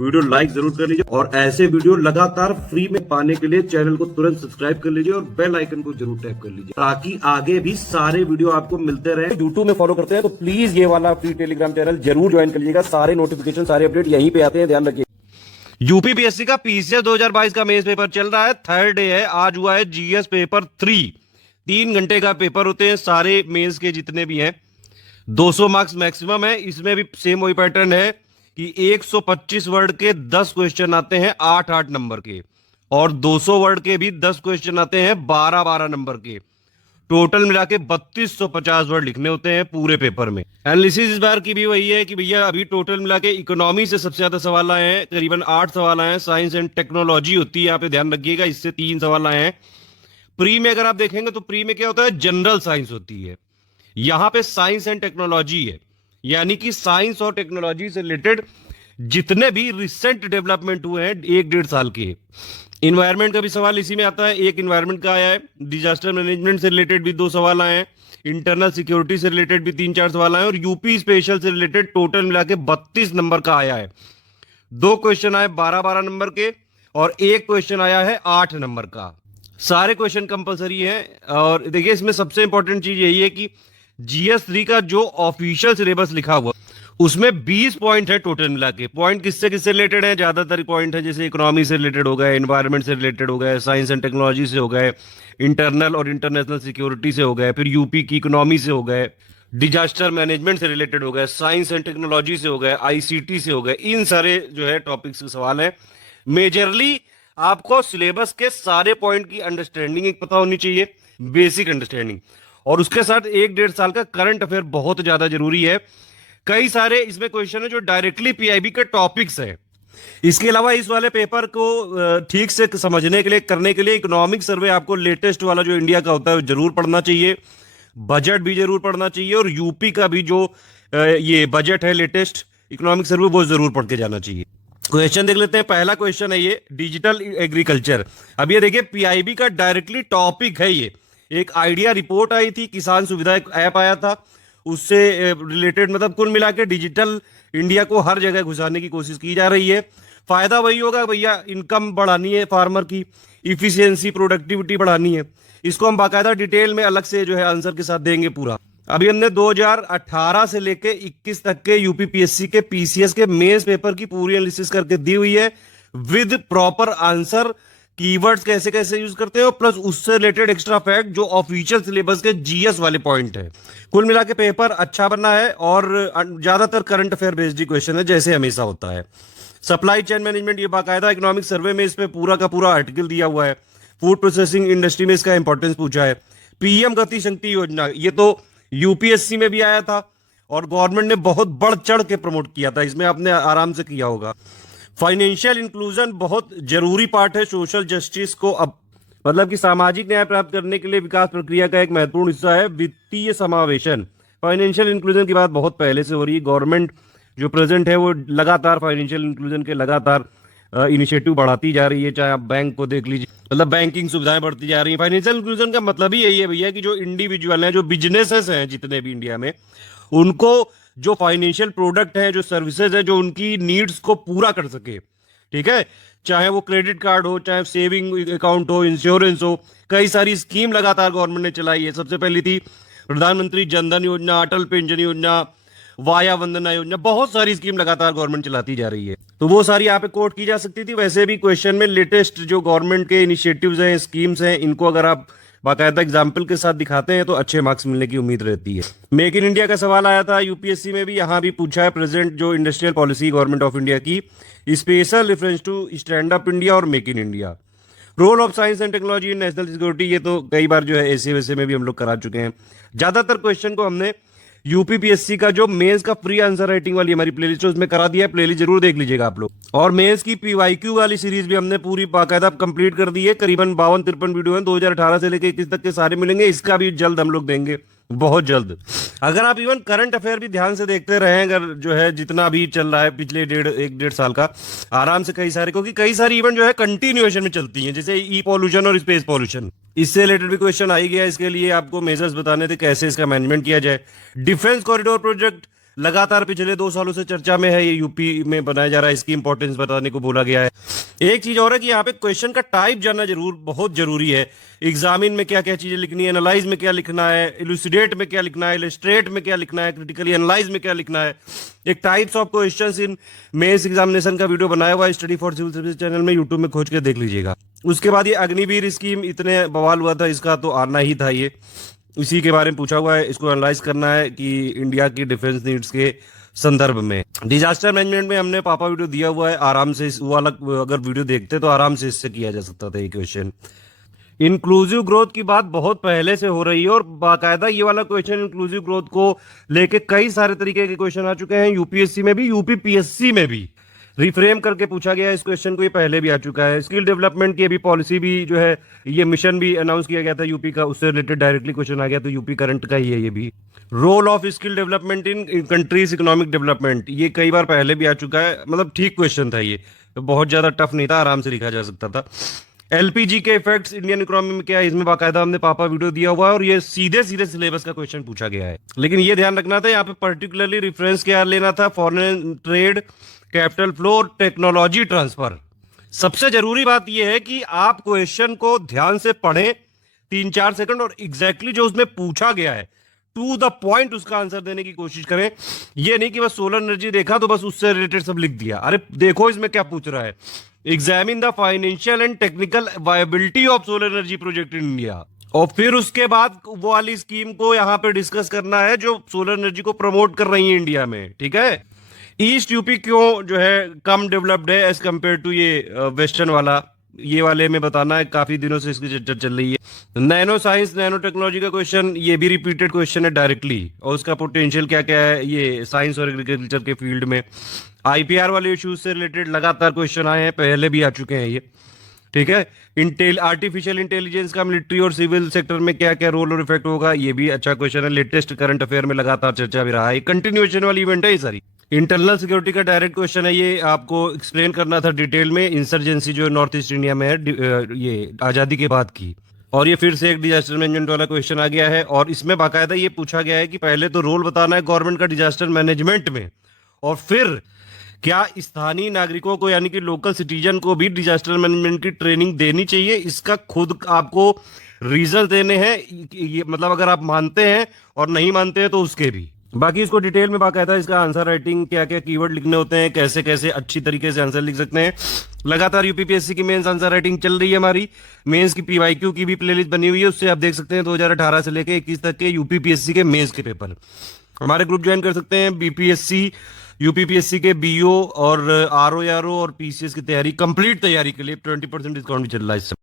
Video like जरूर कर लीजिए और ऐसे वीडियो लगातार फ्री में पाने के लिए चैनल को तुरंत सब्सक्राइब कर लीजिए और बेल आइकन को जरूर टैप कर लीजिए ताकि आगे भी सारे वीडियो आपको मिलते रहे। यूट्यूब में फॉलो करते हैं तो प्लीज ये वाला फ्री टेलीग्राम चैनल जरूर ज्वाइन कर लीजिएगा। सारे नोटिफिकेशन सारे अपडेट यहीं पे आते हैं, ध्यान रखिए। यूपीपीएससी का पीसीएस 2022 का मेंस पेपर चल रहा है, थर्ड डे है। आज हुआ है जीएस पेपर 3। 3 घंटे का पेपर होते हैं सारे मेंस के जितने भी हैं। 200 मार्क्स मैक्सिमम है। इसमें भी सेम वही पैटर्न है कि 125 वर्ड के 10 क्वेश्चन आते हैं 8-8 नंबर के, और 200 वर्ड के भी 10 क्वेश्चन आते हैं 12-12 नंबर के। टोटल मिला के 3250 वर्ड लिखने होते हैं पूरे पेपर में। एनालिसिस इस बार की भी वही है कि भैया अभी टोटल मिला के इकोनॉमी से सबसे ज्यादा सवाल आए हैं, करीबन 8 सवाल आए हैं। साइंस एंड टेक्नोलॉजी होती है, यहाँ पे ध्यान रखिएगा, इससे 3 सवाल आए हैं। प्री में अगर आप देखेंगे तो प्री में क्या होता है, जनरल साइंस होती है। यहां पे साइंस एंड टेक्नोलॉजी है, यानी कि साइंस और टेक्नोलॉजी से रिलेटेड जितने भी रिसेंट डेवलपमेंट हुए हैं 1-1.5 साल के। इन्वायरमेंट का भी सवाल इसी में आता है, एक इन्वायरमेंट का आया है। डिजास्टर मैनेजमेंट से रिलेटेड भी 2 सवाल आए हैं। इंटरनल सिक्योरिटी से रिलेटेड भी 3-4 सवाल आए, और यूपी स्पेशल से रिलेटेड टोटल मिला के 32 नंबर का आया है। 2 क्वेश्चन आए 12-12 नंबर के, और 1 क्वेश्चन आया है 8 नंबर का। सारे क्वेश्चन कंपलसरी हैं। और देखिए इसमें सबसे इंपॉर्टेंट चीज यही है कि जीएस 3 का जो ऑफिशियल सिलेबस लिखा हुआ उसमें 20 पॉइंट है टोटल मिला के। पॉइंट किससे किससे रिलेटेड है, ज्यादातर पॉइंट है जैसे इकोनॉमी से रिलेटेड हो गए, एनवायरमेंट से रिलेटेड हो गए, साइंस एंड टेक्नोलॉजी से हो गए, इंटरनल और इंटरनेशनल सिक्योरिटी से हो गए, फिर यूपी की इकोनॉमी से हो गए, डिजास्टर मैनेजमेंट से रिलेटेड हो गए, साइंस एंड टेक्नोलॉजी से हो गए, आईसीटी से हो गए। इन सारे जो है टॉपिक्स के सवाल है। मेजरली आपको सिलेबस के सारे पॉइंट की अंडरस्टैंडिंग एक पता होनी चाहिए, बेसिक अंडरस्टैंडिंग, और उसके साथ 1-1.5 साल का करंट अफेयर बहुत ज्यादा जरूरी है। कई सारे इसमें क्वेश्चन है जो डायरेक्टली पीआईबी के टॉपिक्स है। इसके अलावा इस वाले पेपर को ठीक से समझने के लिए, करने के लिए इकोनॉमिक सर्वे आपको लेटेस्ट वाला जो इंडिया का होता है जरूर पढ़ना चाहिए। बजट भी जरूर पढ़ना चाहिए, और यूपी का भी जो ये बजट है लेटेस्ट इकोनॉमिक सर्वे वो जरूर पढ़ के जाना चाहिए। क्वेश्चन देख लेते हैं। पहला क्वेश्चन है ये, डिजिटल एग्रीकल्चर। अब ये देखिए पीआईबी का डायरेक्टली टॉपिक है ये। एक आइडिया रिपोर्ट आई थी, किसान सुविधा एक ऐप आया था, उससे रिलेटेड मतलब कुल मिला के डिजिटल इंडिया को हर जगह घुसाने की कोशिश की जा रही है। फायदा वही होगा भैया, इनकम बढ़ानी है फार्मर की, इफिशियंसी प्रोडक्टिविटी बढ़ानी है। इसको हम बाकायदा डिटेल में अलग से जो है आंसर के साथ देंगे पूरा। अभी हमने 2018 से लेके 21 तक के यूपीपीएससी के पीसीएस के मेंस पेपर की पूरी एनालिसिस करके दी हुई है, विद प्रॉपर आंसर, कीवर्ड्स कैसे कैसे यूज करते हैं, और प्लस उससे रिलेटेड एक्स्ट्रा फैक्ट जो ऑफिशियल सिलेबस के जीएस वाले पॉइंट है। कुल मिला के पेपर अच्छा बना है, और ज्यादातर करंट अफेयर बेस्ड क्वेश्चन है जैसे हमेशा होता है। सप्लाई चेन मैनेजमेंट, ये बाकायदा इकोनॉमिक सर्वे में इस पे पूरा का पूरा आर्टिकल दिया हुआ है। फूड प्रोसेसिंग इंडस्ट्री में इसका इंपॉर्टेंस पूछा है। पीएम गति शक्ति योजना, ये तो यूपीएससी में भी आया था और गवर्नमेंट ने बहुत बढ़ चढ़ के प्रमोट किया था, इसमें आपने आराम से किया होगा। फाइनेंशियल इंक्लूजन बहुत जरूरी पार्ट है सोशल जस्टिस को, अब मतलब कि सामाजिक न्याय प्राप्त करने के लिए विकास प्रक्रिया का एक महत्वपूर्ण हिस्सा है वित्तीय समावेशन। फाइनेंशियल इंक्लूजन की बात बहुत पहले से हो रही है। गवर्नमेंट जो प्रेजेंट है वो लगातार फाइनेंशियल इंक्लूजन के लगातार इनिशिएटिव बढ़ाती जा रही है। चाहे आप बैंक को देख लीजिए, मतलब बैंकिंग सुविधाएं बढ़ती जा रही है। फाइनेंशियल इंक्लूजन का मतलब ही यही है भैया कि जो इंडिविजुअल हैं, जो बिजनेसेस हैं जितने भी इंडिया में, उनको जो फाइनेंशियल प्रोडक्ट है, जो सर्विसेज है, जो उनकी नीड्स को पूरा कर सके। ठीक है, चाहे वो क्रेडिट कार्ड हो, चाहे सेविंग अकाउंट हो, इंश्योरेंस हो, कई सारी स्कीम लगातार गवर्नमेंट ने चलाई है। सबसे पहली थी प्रधानमंत्री जनधन योजना, अटल पेंशन योजना, वाया वंदना योजना, बहुत सारी स्कीम लगातार गवर्नमेंट चलाती जा रही है, तो वो सारी यहाँ पे कोट की जा सकती थी। वैसे भी क्वेश्चन में लेटेस्ट जो गवर्नमेंट के इनिशिएटिव्स हैं, स्कीम्स हैं, इनको अगर आप बाकायदा एग्जाम्पल के साथ दिखाते हैं तो अच्छे मार्क्स मिलने की उम्मीद रहती है। मेक इन इंडिया का सवाल आया था यूपीएससी में भी, यहाँ भी पूछा है प्रेजेंट जो industrial policy government of India की, special reference to stand up India और make in India. Role of science and technology in national security, ये तो कई बार जो है ऐसे वैसे में भी हम लोग करा चुके हैं। ज्यादातर क्वेश्चन को हमने यूपीपीएससी का जो मेंस का फ्री आंसर राइटिंग वाली हमारी प्लेलिस्ट है उसमें करा दिया है, प्लेलिस्ट जरूर देख लीजिएगा आप लोग। और मेंस की पीवाईक्यू वाली सीरीज भी हमने पूरी बाकायदा कंप्लीट कर दी है, करीबन 52-53 वीडियो हैं, 2018 से लेकर 21 तक के सारे मिलेंगे। इसका भी जल्द हम लोग देंगे, बहुत जल्द। अगर आप इवन करंट अफेयर भी ध्यान से देखते रहे, अगर जो है जितना भी चल रहा है पिछले 1-1.5 साल का, आराम से कई सारे, क्योंकि कई सारी इवेंट जो है कंटिन्यूएशन में चलती हैं, जैसे ई पॉल्यूशन और स्पेस पॉल्यूशन, इससे रिलेटेड भी क्वेश्चन आ ही गया। इसके लिए आपको मेजर्स बताने थे कैसे इसका मैनेजमेंट किया जाए। डिफेंस कॉरिडोर प्रोजेक्ट लगातार पिछले 2 सालों से चर्चा में है, ये यूपी में बनाया जा रहा है, इसकी इंपॉर्टेंस बताने को बोला गया है। एक चीज और है कि यहाँ पे क्वेश्चन का टाइप जानना बहुत जरूरी है। एग्जामिन में क्या क्या चीजें लिखनी है, एनालाइज में क्या लिखना है, इलुसिडेट में क्या लिखना है, इलस्ट्रेट में क्या लिखना है, क्रिटिकली एनालाइज में क्या लिखना है। एक types of questions in mains examination का वीडियो बनाया हुआ है study for civil service channel में, यूट्यूब में खोज के देख लीजिएगा। उसके बाद ये अग्निवीर स्कीम, इतने बवाल हुआ था इसका, तो आना ही था ये, इसी के बारे में पूछा हुआ है। इसको एनालाइज करना है कि इंडिया की डिफेंस नीड्स के संदर्भ में। डिजास्टर मैनेजमेंट में हमने पापा वीडियो दिया हुआ है, आराम से वो वाला अगर वीडियो देखते तो आराम से इससे किया जा सकता था ये क्वेश्चन। इंक्लूसिव ग्रोथ की बात बहुत पहले से हो रही है और बाकायदा ये वाला क्वेश्चन इंक्लूसिव ग्रोथ को लेके कई सारे तरीके के क्वेश्चन आ चुके हैं, यूपीएससी में भी, यूपीपीएससी में भी रिफ्रेम करके पूछा गया है इस क्वेश्चन को, ये पहले भी आ चुका है। स्किल डेवलपमेंट की अभी पॉलिसी भी जो है, ये मिशन भी अनाउंस किया गया था यूपी का, उससे रिलेटेड डायरेक्टली क्वेश्चन आ गया, तो यूपी करंट का ही है ये भी। Role of skill development in countries economic development, ये कई बार पहले भी आ चुका है, मतलब ठीक क्वेश्चन था ये, बहुत ज्यादा टफ नहीं था, आराम से लिखा जा सकता था। एलपीजी के इफेक्ट्स इंडियन इकोनॉमी में क्या है, इसमें बाकायदा हमने पापा वीडियो दिया हुआ है और ये सीधे सीधे सिलेबस का क्वेश्चन पूछा गया है। लेकिन ये ध्यान रखना था, यहाँ पे पर्टिकुलरली रेफरेंस क्या लेना था, foreign trade, capital flow, technology transfer. सबसे जरूरी बात यह है कि आप क्वेश्चन को ध्यान से पढ़ें 3-4 सेकंड और एग्जैक्टली जो उसमें पूछा गया है टू द पॉइंट उसका आंसर देने की कोशिश करें। ये नहीं कि बस सोलर एनर्जी देखा तो बस उससे रिलेटेड सब लिख दिया। अरे देखो इसमें क्या पूछ रहा है, examine the financial and technical viability of solar energy project in India, और फिर उसके बाद वो वाली स्कीम को यहां पे डिस्कस करना है जो सोलर एनर्जी को प्रमोट कर रही है इंडिया में, ठीक है। ईस्ट यूपी क्यों जो है कम डेवलप्ड है एज कंपेयर टू ये वेस्टर्न वाला, ये वाले में बताना है, काफी दिनों से इसकी चर्चा चल रही है। नैनो साइंस, नैनो टेक्नोलॉजी का क्वेश्चन, ये भी रिपीटेड क्वेश्चन है डायरेक्टली, और उसका पोटेंशियल क्या क्या है ये साइंस और एग्रीकल्चर के फील्ड में। आईपीआर वाले इश्यूज से रिलेटेड लगातार क्वेश्चन आए हैं, पहले भी आ चुके हैं ये, ठीक है। आर्टिफिशियल इंटेलिजेंस का मिलिट्री और सिविल सेक्टर में क्या क्या रोल और इफेक्ट होगा, ये भी अच्छा क्वेश्चन है, लेटेस्ट करंट अफेयर में लगातार चर्चा भी रहा है, कंटिन्यूएशन वाली इवेंट है ये सारी। इंटरनल सिक्योरिटी का डायरेक्ट क्वेश्चन है, ये आपको एक्सप्लेन करना था डिटेल में, इंसर्जेंसी जो नॉर्थ ईस्ट इंडिया में है ये आजादी के बाद की, और ये फिर से एक डिजास्टर मैनेजमेंट वाला क्वेश्चन आ गया है, और इसमें बाकायदा ये पूछा गया है कि पहले तो रोल बताना है गवर्नमेंट का डिजास्टर मैनेजमेंट में, और फिर क्या स्थानीय नागरिकों को यानी कि लोकल सिटीजन को भी डिजास्टर मैनेजमेंट की ट्रेनिंग देनी चाहिए, इसका खुद आपको रीजन देने हैं, ये मतलब अगर आप मानते हैं और नहीं मानते हैं तो उसके भी। बाकी इसको डिटेल में बाकायदा इसका आंसर राइटिंग, क्या क्या कीवर्ड लिखने होते हैं, कैसे कैसे अच्छी तरीके से आंसर लिख सकते हैं। लगातार यूपीपीएससी की मेंस आंसर राइटिंग चल रही है हमारी, मेंस की पीवाईक्यू की भी प्लेलिस्ट बनी हुई है, उससे आप देख सकते हैं 2018 से लेकर 21 तक के यूपीपीएससी के मेंस के पेपर। हमारे ग्रुप ज्वाइन कर सकते हैं, बीपीएससी, यूपीपीएससी के बीओ और आरओ और पीसीएस की तैयारी, कंप्लीट तैयारी के लिए 20% डिस्काउंट भी चल रहा है इस समय।